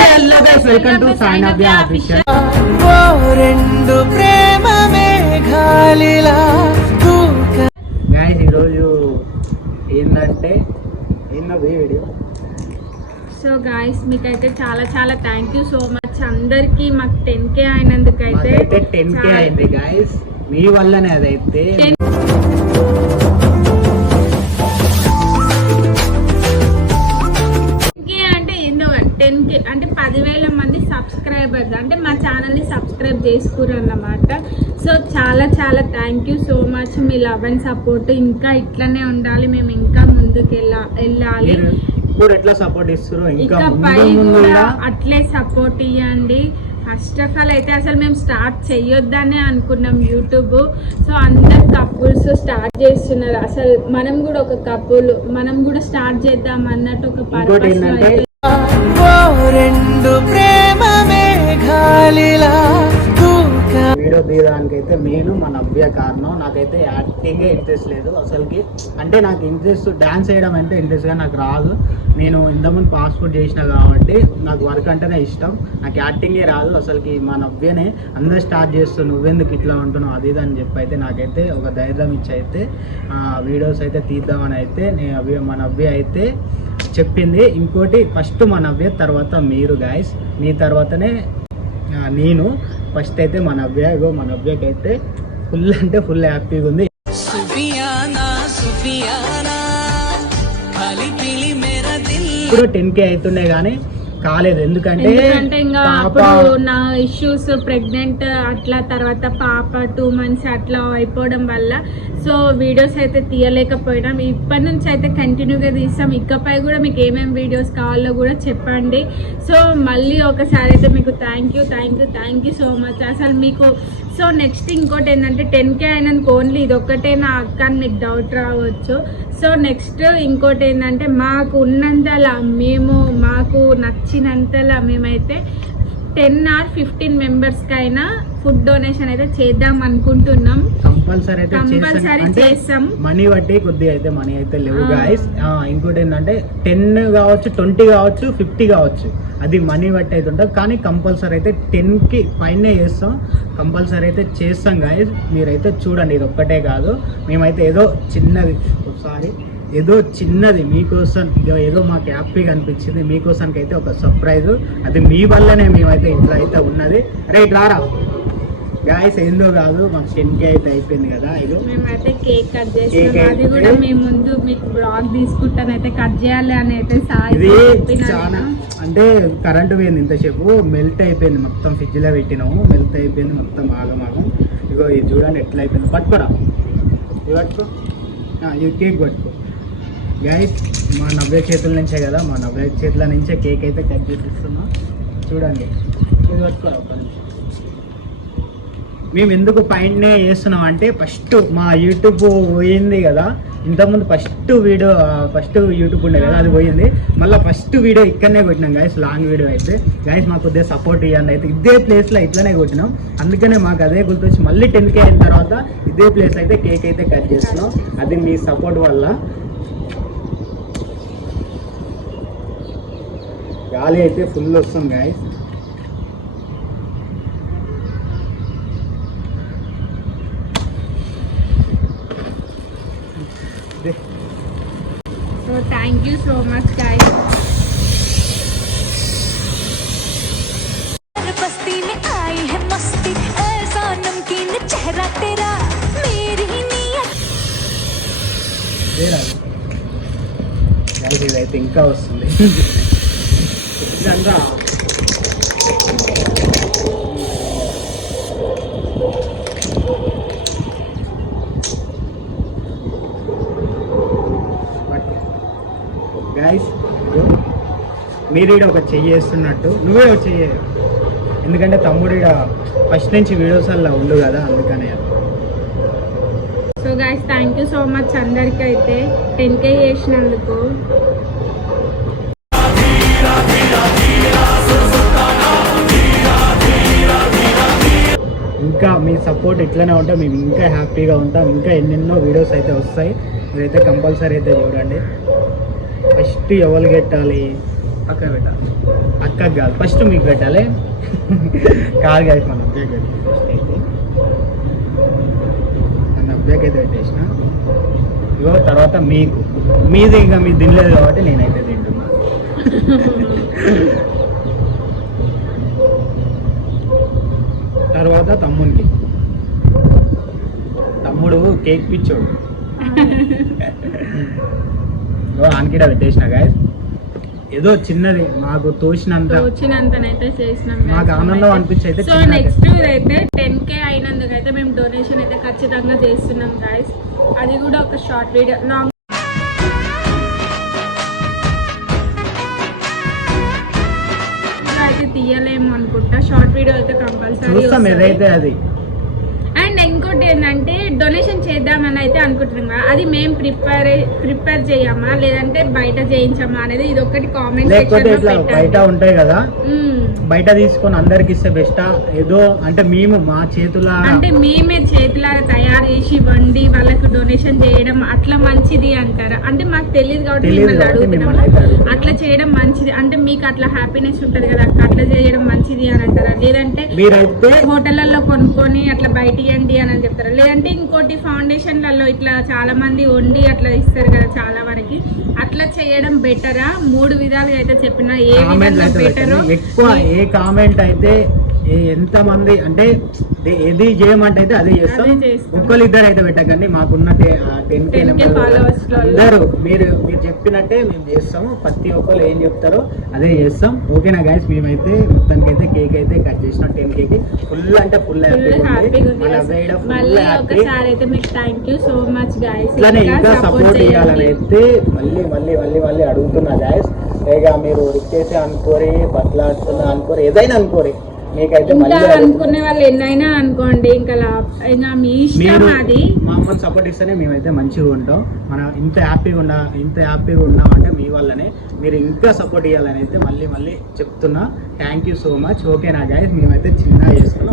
Hello guys, welcome to Sai Navya official. Guys ఈరోజు ఏంటంటే video. So guys మీకైతే చాలా చాలా థ్యాంక్ యూ సో మచ్ అందరికి. మాకు 10K అయినందుకు అయితే 10K అయింది గైస్, మీ వల్లనే అదైతే. అంటే 10,000 మంది సబ్స్క్రైబర్స్ అంటే మా ఛానల్ని సబ్స్క్రైబ్ చేసుకురు అన్నమాట. సో చాలా చాలా thank you so much. Me love and support ఇంకా ఇట్లనే ఉండాలి, మేము ఇంకా ముందుకు వెళ్ళాలి. ఎట్లా సపోర్ట్ ఇస్తారు ఇంకా కూడా అట్లే సపోర్ట్ ఇవ్వండి. ఫస్ట్ ఆఫ్ ఆల్ అయితే అసలు మేము స్టార్ట్ చెయ్యొద్దనే అనుకున్నాం యూట్యూబ్. సో అందరు కపుల్స్ స్టార్ట్ చేస్తున్నారు. అసలు మనం కూడా ఒక కపుల్, మనం కూడా స్టార్ట్ చేద్దాం అన్నట్టు ఒక పర్పస్ అయితే వీడియో తీయడానికి అయితే నేను మా నవ్య కారణం. నాకైతే యాక్టింగే ఇంట్రెస్ట్ లేదు అసలుకి. అంటే నాకు ఇంట్రెస్ట్ డాన్స్ చేయడం అంటే ఇంట్రెస్ట్గా నాకు రాదు. నేను ఇంతకుముందు పాస్పోర్ట్ చేసిన కాబట్టి నాకు వర్క్ అంటేనే ఇష్టం. నాకు యాక్టింగే రాదు అసలుకి. మా నవ్యనే అందరూ స్టార్ట్ చేస్తూ నువ్వెందుకు ఇట్లా ఉంటున్నావు అది ఇది అని చెప్పి అయితే నాకైతే ఒక ధైర్యం ఇచ్చి అయితే వీడియోస్ అయితే తీద్దామని అయితే మా నవ్య అయితే చెప్పింది. ఇంకోటి ఫస్ట్ మా నవ్య, తర్వాత మీరు గాయస్, మీ తర్వాతనే నేను. ఫస్ట్ అయితే మా నవ్యకి అయితే ఫుల్ అంటే ఫుల్ హ్యాపీగా ఉంది. ఇప్పుడు 10K అవుతుండే కానీ కాలేదు. ఎందుకంటే ఇంకా అప్పుడు నా ఇష్యూస్, ప్రెగ్నెంట్ అట్లా, తర్వాత పాప 2 months అట్లా అయిపోవడం వల్ల సో వీడియోస్ అయితే తీయలేకపోయినాం. ఇప్పటి నుంచి అయితే కంటిన్యూగా తీస్తాం. ఇకపై కూడా మీకు ఏమేమి వీడియోస్ కావాలో కూడా చెప్పండి. సో మళ్ళీ ఒకసారి అయితే మీకు థ్యాంక్ యూ సో మచ్ అసలు మీకు. సో నెక్స్ట్ ఇంకోటి ఏంటంటే 10K అయినందుకు ఓన్లీ ఇది ఒక్కటే నా అక్క అని మీకు డౌట్ రావచ్చు. సో నెక్స్ట్ ఇంకోటి ఏంటంటే మాకు ఉన్నంతలా మాకు నచ్చినంతలా మేమైతే 10 or 15 మెంబర్స్కి అయినా ఫుడ్ డొనేషన్ అయితే చేద్దాం అనుకుంటున్నాం. కంపల్సరీ చేస్తాం. మనీ బట్టి కొద్దిగా అయితే మనీ అయితే లేవు గాయస్. ఇంకోటి ఏంటంటే 10 కావచ్చు, 20 కావచ్చు, 50 కావచ్చు, అది మనీ బట్టి అయితే ఉంటుంది. కానీ కంపల్సరీ అయితే 10కి పైనే చేస్తాం. కంపల్సరీ అయితే చేస్తాం గాయస్. మీరైతే చూడండి, ఇది ఒక్కటే కాదు. మేమైతే ఏదో చిన్నది మీకోసం, ఏదో మాకు హ్యాపీగా అనిపించింది. మీకోసానికి అయితే ఒక సర్ప్రైజ్, అది మీ వల్లనే మేమైతే ఇట్లా అయితే ఉన్నది. రైట్ రారా గాయస్, ఏందో కాదు మాకు 10K అయితే అయిపోయింది కదా. ఇది మేమైతే కేక్ కట్ చేస్తాం. అది కూడా మీ ముందు మీకు బ్లాగ్ తీసుకుంటానైతే కట్ చేయాలి అని అయితే చాలా అంటే కరెంటు పోయింది ఇంతసేపు, మెల్ట్ అయిపోయింది మొత్తం. ఫ్రిడ్జ్లో పెట్టినాము, మెల్ట్ అయిపోయింది మొత్తం ఆగమాగం. ఇగో ఇది చూడండి ఎట్లా అయిపోయింది. పట్టుకోరా, ఇది పట్టుకో, ఇది కేక్ పట్టుకో గైస్. మా నవ్య చేతుల నుంచే కదా, మా నవ్య చేతుల నుంచే కేక్ అయితే కట్ చేపిస్తున్నాం. చూడండి, ఇది పట్టుకోరా ఒక నిమిషం. మేము ఎందుకు పైనే చేస్తున్నాం అంటే ఫస్ట్ మా యూట్యూబ్ పోయింది కదా ఇంతకుముందు. ఫస్ట్ యూట్యూబ్ ఉండే కదా, అది పోయింది. మళ్ళీ ఫస్ట్ వీడియో ఇక్కడనే కొట్టినాం గైస్, లాంగ్ వీడియో అయితే. గైస్ మాకు కొద్దిగా సపోర్ట్ ఇవ్వండి. అయితే ఇదే ప్లేస్లో ఇట్లనే కొట్టినాం. అందుకనే మాకు అదే గుర్తొచ్చి మళ్ళీ 10K అయిన తర్వాత ఇదే ప్లేస్ అయితే కేక్ అయితే కట్ చేస్తున్నాం. అది మీ సపోర్ట్ వల్ల. గాలి అయితే ఫుల్ వస్తుంది guys. So thank you so much guys. ఇదైతే ఇంకా వస్తుంది. ఇదంతా గైస్, మీరు ఇక్కడ ఒక చెయ్యి వేస్తున్నట్టు నువ్వే ఒక చెయ్యి, ఎందుకంటే తమ్ముడు ఇక్కడ ఫస్ట్ నుంచి వీడియోస్ అలా ఉండు కదా, అందుకనే. So guys thank you so much అందరికీ అయితే 10K చేసినందుకు. ఇంకా మీ సపోర్ట్ ఇట్లనే ఉంటే మేము ఇంకా హ్యాపీగా ఉంటాం. ఇంకా ఎన్నెన్నో వీడియోస్ అయితే వస్తాయి. మీరైతే కంపల్సరీ అయితే చూడండి. ఫస్ట్ ఎవరు పెట్టాలి, అక్క పెట్టాలి. అక్క అక్కకి కాదు, ఫస్ట్ మీకు పెట్టాలి. కాదు గాయస్, మన అబ్బాయికి మన అబ్బాయికి అయితే పెట్టేసిన. ఇగో తర్వాత మీకు మీది ఇంకా మీరు తినలేదు కాబట్టి నేనైతే తింటున్నా. తర్వాత తమ్మునికి, తమ్ముడు కేక్ పిచ్చోడు. ఆనకిడ పెట్టేసిన గాయస్. ఏదో చిన్నది మాకు తోచినంతనైతే చేసినాం. మాకు ఆనందం అనిపించి అయితే సో నెక్స్ట్ అయితే 10K అయినందుకు అయితే మేము డొనేషన్ అయితే ఖచ్చితంగా చేస్తున్నాం గాయస్. అది కూడా ఒక షార్ట్ వీడియో, లాంగ్ అయితే తీయలేము అనుకుంటా. షార్ట్ వీడియో అయితే కంపల్సరీ. అది అండ్ ఇంకోటి ఏంటంటే డొనేషన్ చేద్దామని అయితే అనుకుంటున్నాం. అది మేము ప్రిపేర్ చేయమా లేదంటే బయట చేయించామా అనేది ఇది ఒకటి కామెంట్ సెక్షన్ లో పెట్టండి. బయట ఉంటాయి కదా, బయట తీసుకొని అందరికి ఇస్తే బెస్టా, ఏదో అంటే మేము మా మేమే చేతులారా తయారు చేసి వండి వాళ్ళకి డొనేషన్ చేయడం అట్లా మంచిది అంటారా? అంటే మాకు తెలియదు కాబట్టి మిమ్మల్ని అడుగుతున్నాము. అట్లా చేయడం మంచిది అంటే మీకు అట్లా హ్యాపీనెస్ ఉంటది కదా, అట్లా చేయడం మంచిది అని అంటారా? లేదంటే హోటళ్లలో కొనుక్కొని అట్లా బయట ఇవ్వండి అని చెప్తారా? లేదంటే ఇంకోటి ఫౌండేషన్లలో ఇట్లా చాలా మంది వండి అట్లా ఇస్తారు కదా చాలా వరకు, అట్లా చేయడం బెటరా? 3 విధాలుగా అయితే చెప్పిన ఏ విధంగా బెటరో. ఎక్కువ ఏ కామెంట్ అయితే ఎంత మంది అంటే ఏది చేయమంటే అయితే అది చేస్తాం. ఒక్కరు ఇద్దరు అయితే పెట్టకండి, మాకున్న 10K అందరూ మీరు చెప్పినట్టే మేము చేస్తాము. ప్రతి ఒక్కరు ఏం చెప్తారో అదే చేస్తాం. ఓకేనా గైస్? మేమైతే మొత్తానికి అయితే కేక్ అయితే కట్ చేసిన 10Kకి ఫుల్ అంటే ఫుల్ ఇంకా సపోర్ట్ చేయాలని అయితే మళ్ళీ అడుగుతున్నా గైస్. ఇక మీరు రిక్వేసి అనుకోరి, బట్లాడుతున్నా అనుకోరి, ఏదైనా అనుకోరి, మీకైతే అనుకునే వాళ్ళు ఎన్నైనా అనుకోండి, ఇంకా మీ ఇష్టం. అది మామూలు సపోర్ట్ ఇస్తేనే మేమైతే మంచిగా ఉంటాం. మనం ఇంత హ్యాపీగా ఉన్నామంటే మీ వల్లనే. మీరు ఇంకా సపోర్ట్ ఇవ్వాలని అయితే మళ్ళీ చెప్తున్నా. Thank you so much. ఓకేనా గైస్? మేమైతే చిన్నగా చేస్తున్నాం.